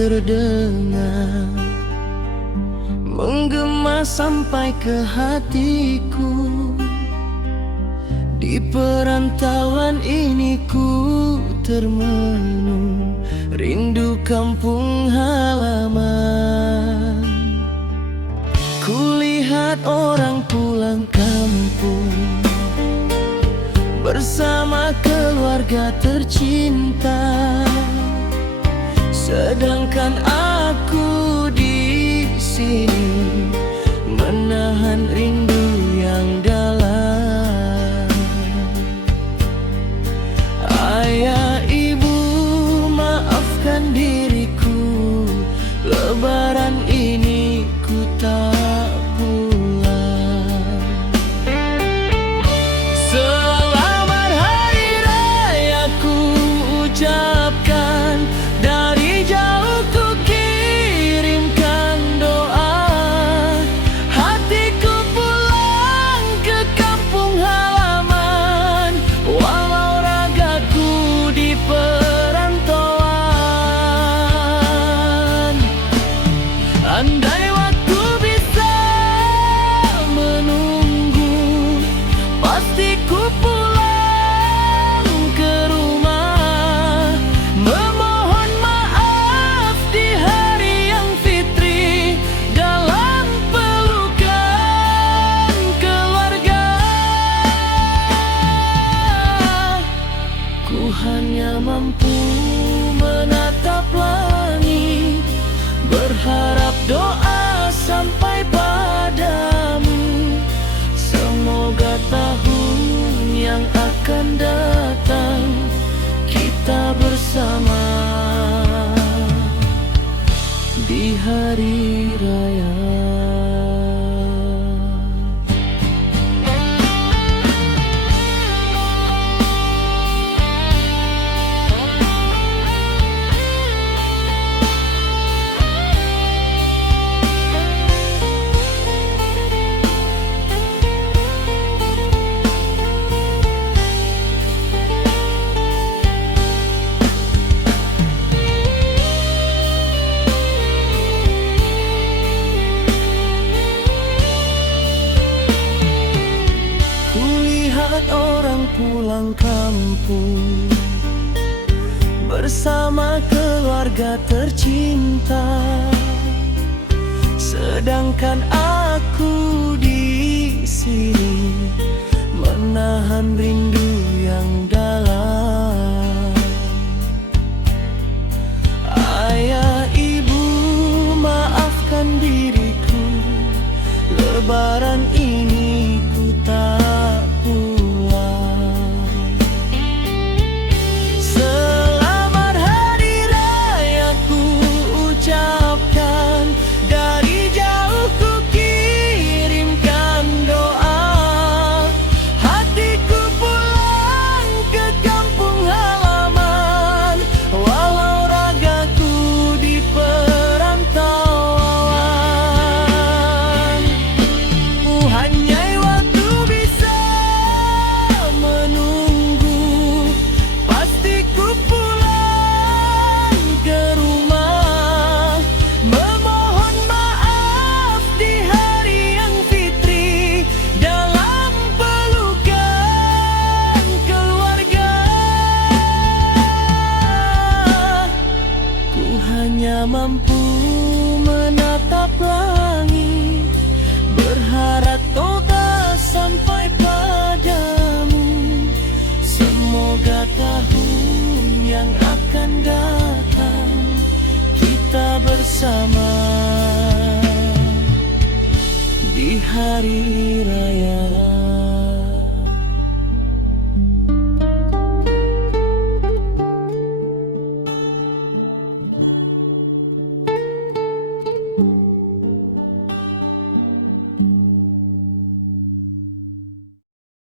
terdengar, menggema sampai ke hatiku. Di perantauan ini ku termenung, rindu kampung halaman. Kulihat orang pulang kampung bersama keluarga tercinta, sedangkan aku di sini menahan rindu yang dalam. Ayah, ibu, maafkan diriku, lebaran ini ku tak pulang. Selamat Hari Raya ku ucapkan, dari jauh ku kirimkan doa. Hatiku pulang ke kampung halaman, walau ragaku di perantauan. Andai waktu bisa menunggu, pasti ku pulang ke rumah, memohon maaf di hari yang fitri dalam pelukan keluarga. Ku hanya mampu menatap langit, berharap doa sampai padamu. Semoga tahun yang akan datang kita bersama di hari raya. Kulihat orang pulang kampung bersama keluarga tercinta, sedangkan aku di sini menahan rindu yang dalam. Ayah, ibu, maafkan diriku, lebaran ini ku tak pulang. Selamat Hari Raya ku ucapkan, dari jauh ku kirimkan doa. Hatiku pulang ke kampung halaman, walau ragaku di perantauan. Ku hanya waktu bisa menunggu, pasti ku pulang ke rumah, memohon maaf di hari yang fitri dalam pelukan keluarga. Ku hanya mampu menatap langit, berharap doa sampai padamu. Semoga tahun yang akan datang kita bersama di hari raya.